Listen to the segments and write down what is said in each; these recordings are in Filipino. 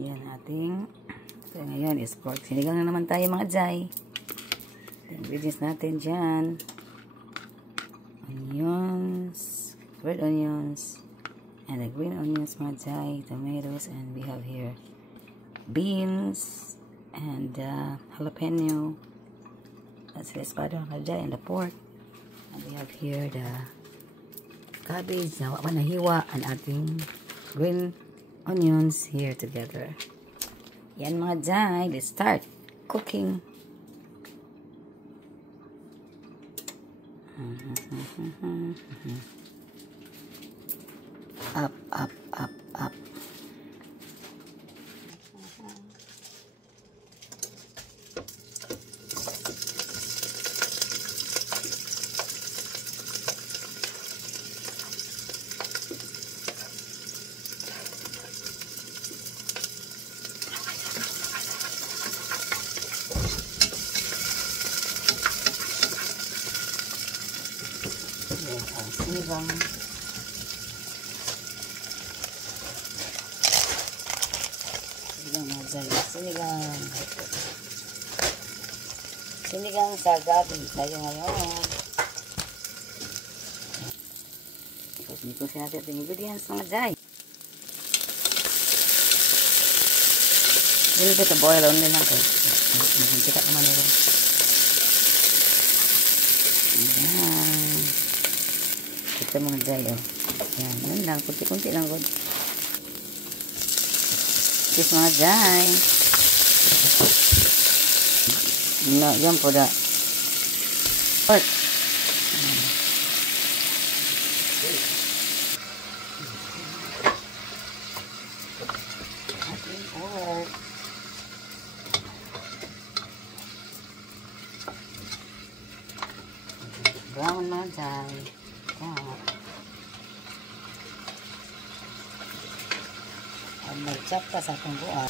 Yan ating, so ngayon is pork. Sinigang na naman tayo mga jay. The ingredients natin dyan. Onions, red onions, and the green onions mga jay, tomatoes, and we have here beans, and jalapeno. That's the espada mga jay, and the pork. And we have here the cabbage na nahiwa, and ating green onions here together. Yan mga jay, let's start cooking. Up, up, up, up. Sinigang. Sinigang mga jay. Sinigang sa gabi tayo ngayon. Ikot-ikot natin ang ingredients mga jay. Little bit of boil only lang kayo. Sikat naman ito. Ayan. Ito mga jay, oh. Ayan, yan lang. Kunti-kunti lang, good. This mga jay. No, yan po da. Pork. Ating pork. Brown mga jay. At mag-chop ka sa itong buwan.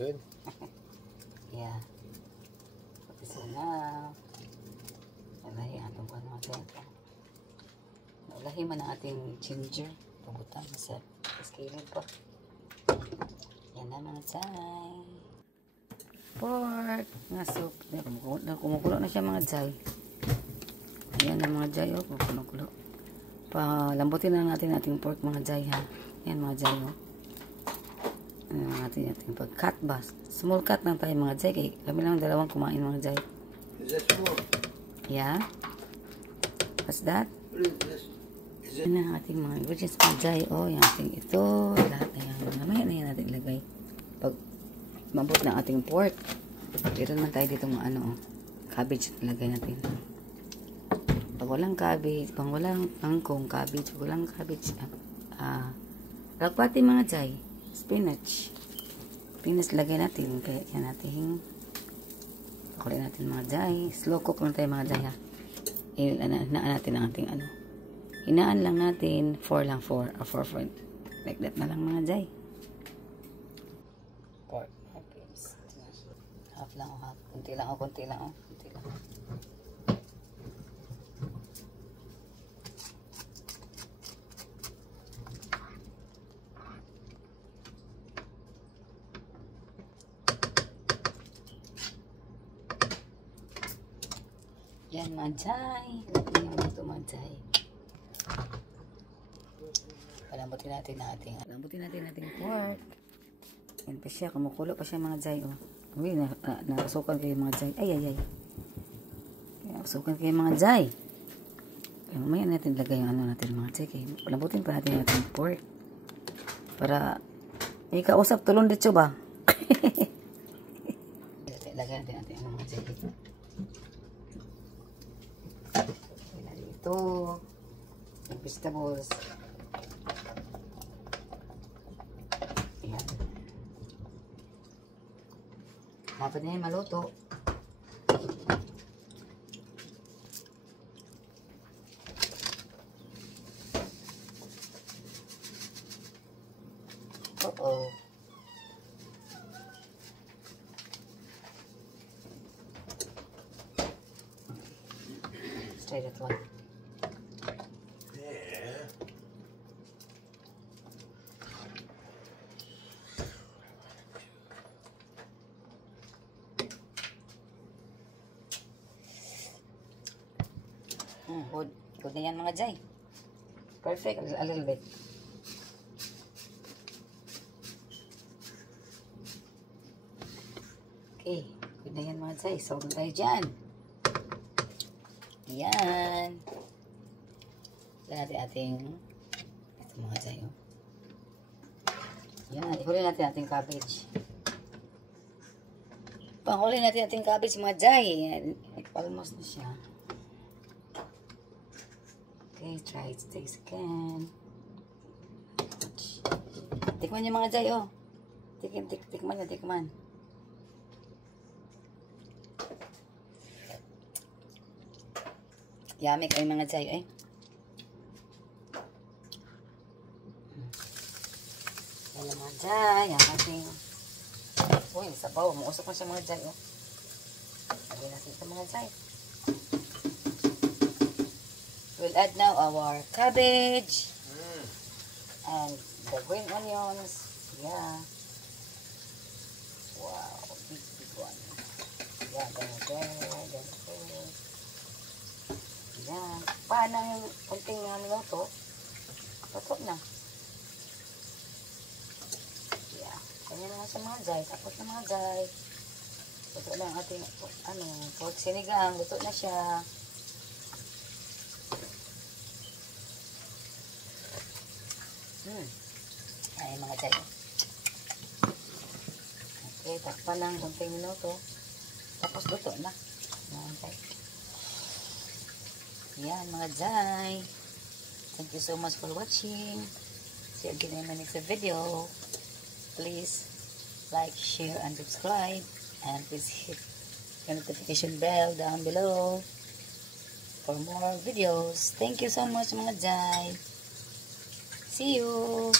Good. Yeah. So now, nalahi atong kung ano natin. Nalahi man ang ating ginger. Pabutan na sa skillet pa. Yan na mga jay. Pork nga soup. Kumukulo na siya mga jay. Yan na mga jay. Oh, kumukulo. Palambutin na natin ating pork mga jay ha. Yan mga jay. Oh. Ating pag-cut ba? Small cut lang tayo mga jay. Kaya kami lang dalawang kumain mga jay. Is that small? Yeah. What's that? What is this? Yan ang ating mga ingredients mga jay. Oh, yung ating ito. Lahat na yan. Mamaya na yan natin ilagay. Pag mabot ng ating pork. Dito naman tayo dito mga ano. Cabbage ilagay natin. Pag walang cabbage, pag walang kangkong cabbage, pag walang cabbage, lagpati mga jay. Spinach. Spinach lagay natin. Kaya yan natin. Pakulay natin mga jay. Slow cook lang tayo mga jay ha. Hinaan natin ang ating ano. Hinaan lang natin. 4 lang 4. Or 4. Like that na lang mga jay. Pork. Half lang o half. Kunti lang o kunti lang o. Kunti lang. Yan mga jay. Yan ito mga jay. Palambutin natin natin pork. Yan pa siya. Kumukulo pa siya mga jay. Oh. Uy, nakasukan kayo mga jay. Ay. Nakasukan kayo mga jay. Kaya mamaya natin lagay yung ano natin mga jay. Palambutin pa natin natin pork. Para may kausap tulong dito ba? Lagyan natin ang mga jay. Ito yung vegetables. Mapad na yan maluto. Uh-oh. Let's try that one. Good. Good na yan mga Jai. Perfect. A little bit. Okay. Good na yan mga Jai. So, tayo dyan. Yan. Yan natin ating ito mga Jai. Oh. Yan. Ihuli natin ating cabbage. Panghuli natin ating cabbage mga Jai. Yan. Almost na siya. Okay, try it taste again. Tikman niyo mga Jai, oh. Tikman niyo, tikman. Yummy kayo mga Jai, eh. Yan yung mga Jai, ang ating... Uy, sabaw. Mausok na siya mga Jai, oh. Lagyan natin ito mga Jai. We'll add now our cabbage and the green onions. Yeah. Wow, big one. Yeah, then. Yan. Paano yung kunting minuto? Luto na. Yeah. Kanya naman sa mga Jai. Tapos na mga Jai. Luto na ang ating pork sinigang. Luto na siya. Ay mga Jai. Okay, takpan ng kunting minuto. Tapos luto na. Mga Jai. Yan mga Jai. Thank you so much for watching. See you again in my next video. Please like, share, and subscribe. And please hit the notification bell down below for more videos. Thank you so much mga Jai. See you.